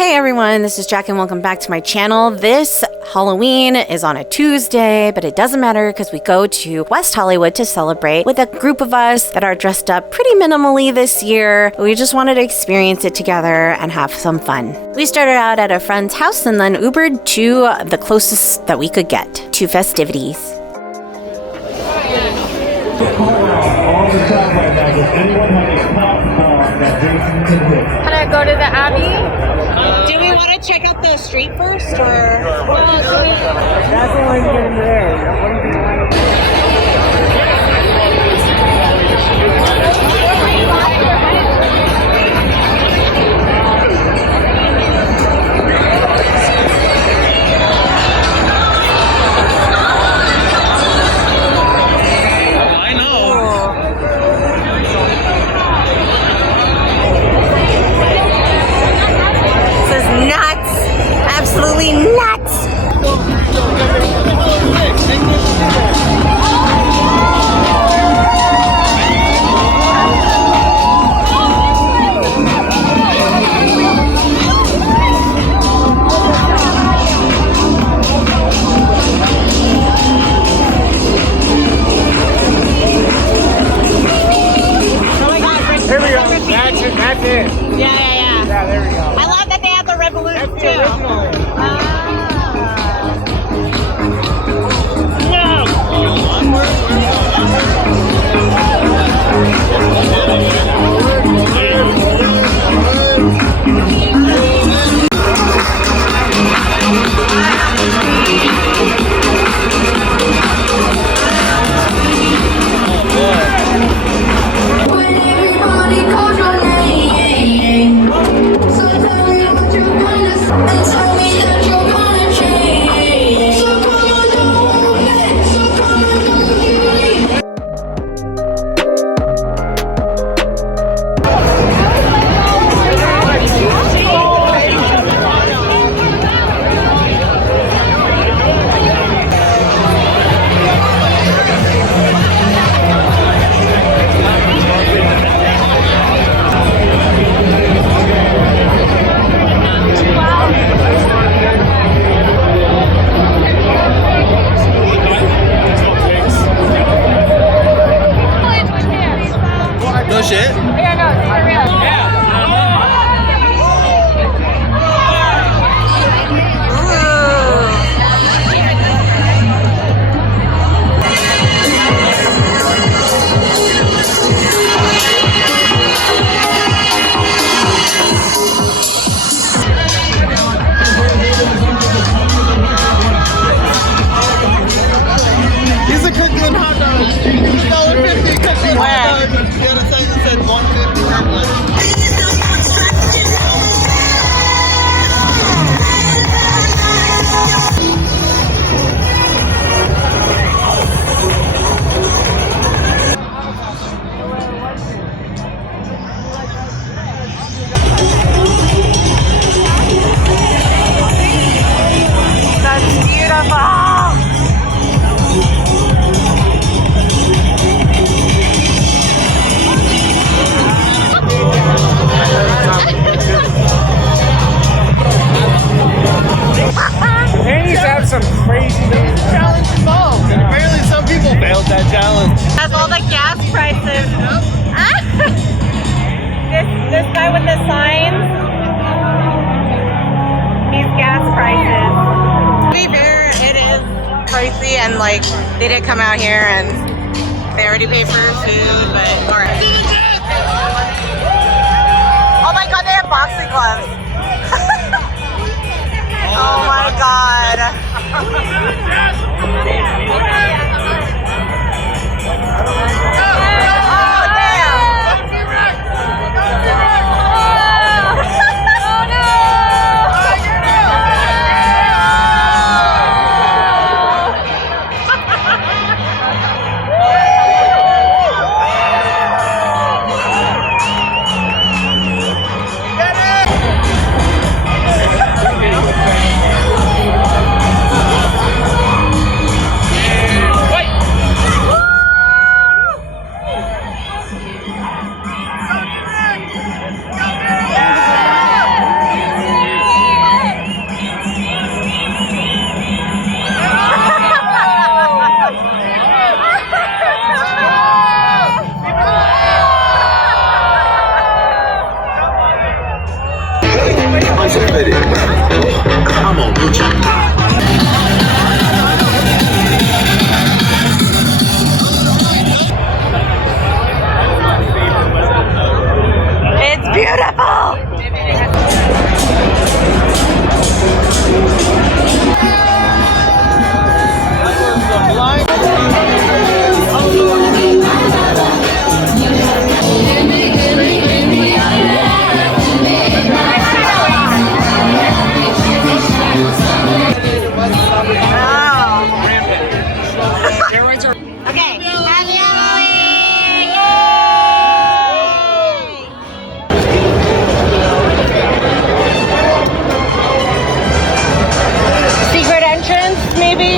Hey everyone, this is Jack and welcome back to my channel. This Halloween is on a Tuesday, but it doesn't matter because we go to West Hollywood to celebrate with a group of us that are dressed up pretty minimally this year. We just wanted to experience it together and have some fun. We started out at a friend's house and then Ubered to the closest that we could get to festivities. Can I go to the Abbey? Do we want to check out the street first, or? That's the one getting there. Absolutely nuts! There we go. That's it. That's it. Yeah. Yeah, there we go. I love that they have the red balloons That's too. the original. No shit? Yeah, no, it's for real. Yeah. Here's a Kirkland hot dog. $1.50 Kirkland hot dog. The other side said $1.50 Kirkland. That's beautiful! They need to have some crazy challenge involved. Apparently some people failed that challenge. That's all the gas prices. this guy with the signs, these gas prices. To be fair, it is pricey and like they did come out here and they already paid for food, but alright. Oh my god, they have boxing gloves. Oh my god. Unfitted. I'm on Gucci. It's beautiful! Okay, happy Halloween! Secret entrance, maybe?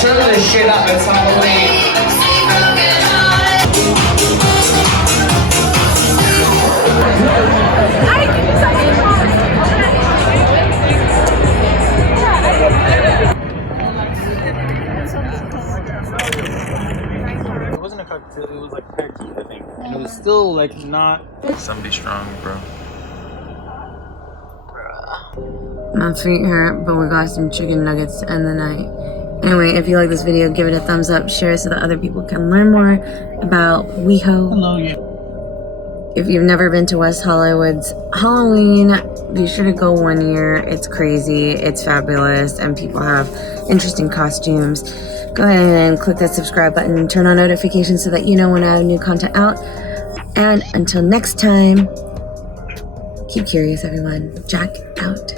Turn this shit up, it's Halloween. It wasn't a cocktail, it was like pear tea, I think. And it was still like not. Somebody strong, bro. My feet hurt, but we got some chicken nuggets to end the night. Anyway, if you like this video, give it a thumbs up, share it so that other people can learn more about Weho. Hello, yeah. If you've never been to West Hollywood's Halloween, be sure to go one year. It's crazy, it's fabulous, and people have interesting costumes. Go ahead and click that subscribe button and turn on notifications so that you know when I have new content out. And until next time, keep curious, everyone. Jack out.